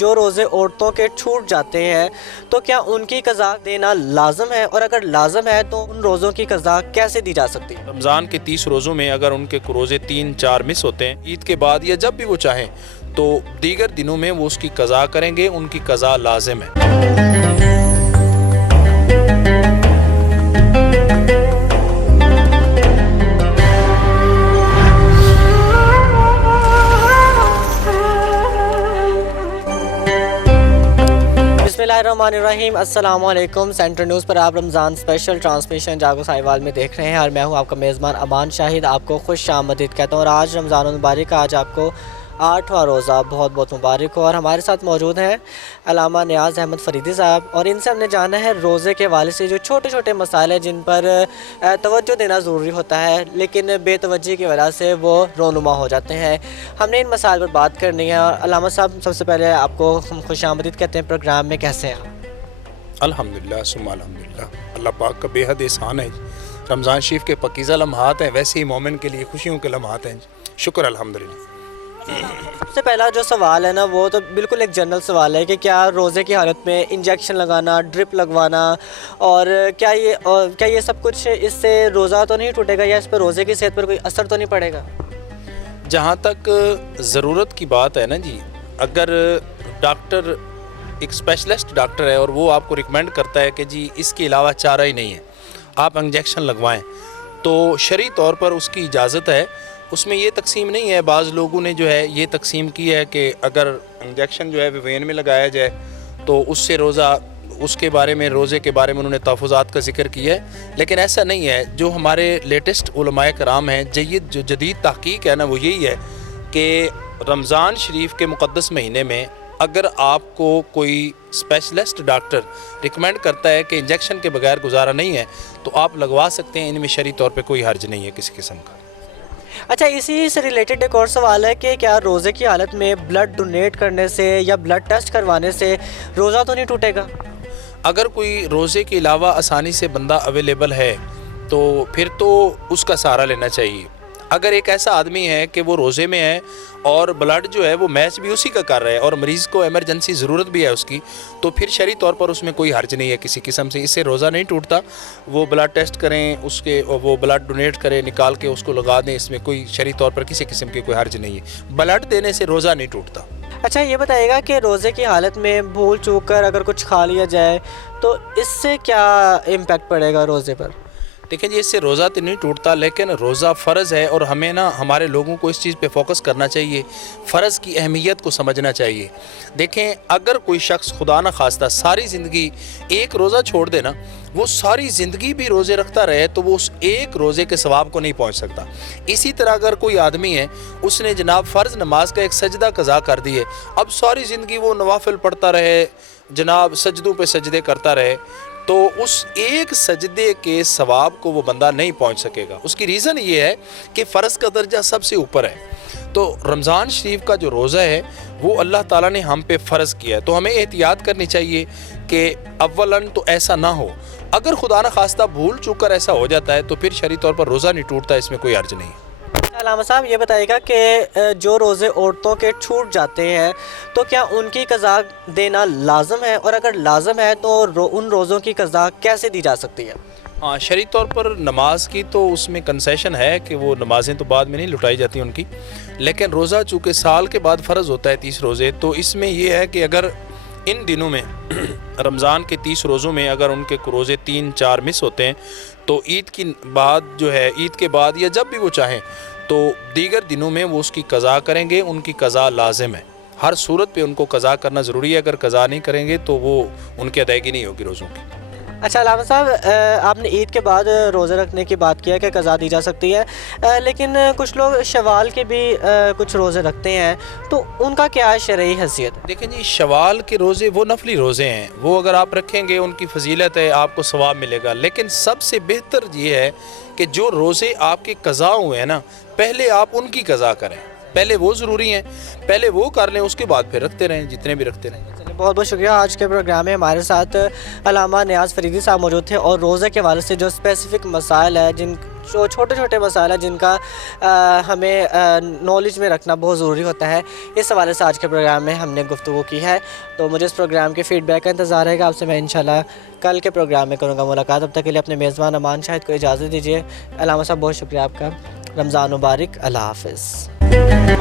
जो रोज़े औरतों के छूट जाते हैं तो क्या उनकी क़ज़ा देना लाज़िम है, और अगर लाज़िम है तो उन रोज़ों की क़ज़ा कैसे दी जा सकती है? रमज़ान के 30 रोज़ों में अगर उनके रोज़े 3-4 मिस होते हैं ईद के बाद या जब भी वो चाहें तो दीगर दिनों में वो उसकी क़ज़ा करेंगे, उनकी क़ज़ा लाज़िम है। बिस्मिल्लाहिर्रहमानिर्रहीम, अस्सलाम वालेकुम। सेंट्रल न्यूज़ पर आप रमज़ान स्पेशल ट्रांसमिशन जागो साहिवाल में देख रहे हैं और मैं हूं आपका मेज़बान अमान शाहिद। आपको खुश आमदीद कहता हूं और आज रमज़ान मुबारक, आज आपको 8वां रोज़ा बहुत बहुत मुबारक हो। और हमारे साथ मौजूद हैं अल्लामा नियाज़ अहमद फ़रीदी साहब, और इनसे हमने जाना है रोज़े के हवाले से जो छोटे छोटे मसाइल हैं जिन पर तवज्जो देना ज़रूरी होता है लेकिन बेतवज्जी की वजह से वो रोनुमा हो जाते हैं। हमने इन मसाइल पर बात करनी है। और अल्लामा साहब, सबसे पहले आपको हम खुश आमदीद कहते हैं प्रोग्राम में। कैसे हैं आप? अल्हम्दुलिल्लाह सुम्मा अल्हम्दुलिल्लाह, अल्लाह पाक का बेहद एहसान है। रमज़ान शरीफ के पकीज़ा लम्हात हैं, वैसे ही मोमिन के लिए खुशियों के लम्हात हैं। शुक्र अल्हम्दुलिल्लाह। सबसे पहला जो सवाल है ना, वो तो बिल्कुल एक जनरल सवाल है कि क्या रोज़े की हालत में इंजेक्शन लगाना, ड्रिप लगवाना और क्या ये सब कुछ, इससे रोज़ा तो नहीं टूटेगा या इस पर रोज़े की सेहत पर कोई असर तो नहीं पड़ेगा? जहाँ तक ज़रूरत की बात है ना जी, अगर डॉक्टर एक स्पेशलिस्ट डॉक्टर है और वो आपको रिकमेंड करता है कि जी इसके अलावा चारा ही नहीं है, आप इंजेक्शन लगवाएं, तो शरई तौर पर उसकी इजाज़त है। उसमें ये तकसीम नहीं है, बाज़ लोगों ने जो है ये तकसीम की है कि अगर इंजेक्शन जो है वेन में लगाया जाए तो उससे रोज़ा, उसके बारे में रोज़े के बारे में उन्होंने तहफ़्फ़ुज़ात का जिक्र किया है, लेकिन ऐसा नहीं है। जो हमारे लेटेस्ट उलमाए कराम हैं, जो जदीद तहक़ीक़ है ना, वो यही है कि रमज़ान शरीफ के मुक़द्दस महीने में अगर आपको कोई स्पेशलिस्ट डॉक्टर रिकमेंड करता है कि इंजेक्शन के बगैर गुजारा नहीं है तो आप लगवा सकते हैं। इनमें शरई तौर पे कोई हर्ज नहीं है किसी किस्म का। अच्छा, इसी से रिलेटेड एक और सवाल है कि क्या रोज़े की हालत में ब्लड डोनेट करने से या ब्लड टेस्ट करवाने से रोज़ा तो नहीं टूटेगा? अगर कोई रोज़े के अलावा आसानी से बंदा अवेलेबल है तो फिर तो उसका सहारा लेना चाहिए। अगर एक ऐसा आदमी है कि वो रोज़े में है और ब्लड जो है वो मैच भी उसी का कर रहा है और मरीज़ को एमरजेंसी ज़रूरत भी है उसकी, तो फिर शरई तौर पर उसमें कोई हर्ज नहीं है किसी किस्म से। इससे रोज़ा नहीं टूटता। वो ब्लड टेस्ट करें, उसके वो ब्लड डोनेट करें, निकाल के उसको लगा दें, इसमें कोई शरई तौर पर किसी किस्म की कोई हर्ज नहीं है। ब्लड देने से रोज़ा नहीं टूटता। अच्छा, ये बताइएगा कि रोज़े की हालत में भूल चूक कर अगर कुछ खा लिया जाए तो इससे क्या इम्पेक्ट पड़ेगा रोज़े पर? देखें जी, इससे रोज़ा तो नहीं टूटता, लेकिन रोज़ा फ़र्ज़ है और हमें ना हमारे लोगों को इस चीज़ पे फोकस करना चाहिए, फ़र्ज़ की अहमियत को समझना चाहिए। देखें, अगर कोई शख्स खुदा न खास्ता सारी ज़िंदगी एक रोज़ा छोड़ देना, वो सारी ज़िंदगी भी रोज़े रखता रहे तो वो उस एक रोज़े के सवाब को नहीं पहुँच सकता। इसी तरह अगर कोई आदमी है, उसने जनाब फ़र्ज़ नमाज का एक सजदा कज़ा कर दिए, अब सारी ज़िंदगी वो नवाफिल पढ़ता रहे, जनाब सजदों पे सजदे करता रहे, तो उस एक सजदे के सवाब को वो बंदा नहीं पहुंच सकेगा। उसकी रीज़न ये है कि फ़र्ज़ का दर्जा सबसे ऊपर है। तो रमज़ान शरीफ का जो रोज़ा है वो अल्लाह ताला ने हम पे फ़र्ज़ किया है, तो हमें एहतियात करनी चाहिए कि अव्वलन तो ऐसा ना हो। अगर खुदा न खास्ता भूल चूक कर ऐसा हो जाता है तो फिर शरई तौर पर रोज़ा नहीं टूटता, इसमें कोई अर्ज नहीं है। अल्लामा साहब, ये बताइएगा कि जो रोज़े औरतों के छूट जाते हैं तो क्या उनकी क़ज़ा देना लाज़िम है, और अगर लाज़िम है तो उन रोज़ों की क़ज़ा कैसे दी जा सकती है? हाँ, शरई तौर पर नमाज की तो उसमें कंसेशन है कि वो नमाज़ें तो बाद में नहीं लुटाई जाती उनकी, लेकिन रोज़ा चूँकि साल के बाद फ़र्ज़ होता है 30 रोज़े, तो इसमें यह है कि अगर इन दिनों में रमज़ान के 30 रोज़ों में अगर उनके रोज़े 3-4 मिस होते हैं तो ईद की बाद जो है, ईद के बाद या जब भी वो चाहें तो दीगर दिनों में वो उसकी क़ज़ा करेंगे, उनकी क़ज़ा लाज़िम है। हर सूरत पे उनको क़ज़ा करना ज़रूरी है। अगर क़ज़ा नहीं करेंगे तो वो उनकी अदायगी नहीं होगी रोज़ों की। अच्छा अल्लामा साहब, आपने ईद के बाद रोज़े रखने की बात किया कि क़ज़ा दी जा सकती है, लेकिन कुछ लोग शवाल के भी कुछ रोज़े रखते हैं, तो उनका क्या शरई हैसियत है? देखें जी, शवाल के रोज़े वो नफली रोज़े हैं, वो अगर आप रखेंगे उनकी फजीलत है, आपको सवाब मिलेगा। लेकिन सबसे बेहतर ये है कि जो रोज़े आपके क़ज़ा हुए हैं ना, पहले आप उनकी क़ज़ा करें, पहले वो ज़रूरी हैं, पहले वो कर लें, उसके बाद फिर रखते रहें, जितने भी रखते रहें। बहुत बहुत शुक्रिया। आज के प्रोग्राम में हमारे साथ अल्लामा नियाज़ फ़रीदी साहब मौजूद थे और रोज़े के हवाले से जो स्पेसिफ़िक मसाइल है, जिन जो छोटे छोटे मसाला जिनका हमें नॉलेज में रखना बहुत ज़रूरी होता है, इस हवाले से आज के प्रोग्राम में हमने गुफ्तगू की है। तो मुझे इस प्रोग्राम के फ़ीडबैक का इंतज़ार रहेगा। आपसे मैं इंशाल्लाह कल के प्रोग्राम में करूँगा मुलाकात। तब तक के लिए अपने मेज़बान अमान शाहिद को इजाज़त दीजिए। अल्लामा साहब बहुत शुक्रिया आपका। रमज़ान मुबारक। अल्लाह हाफ़िज़।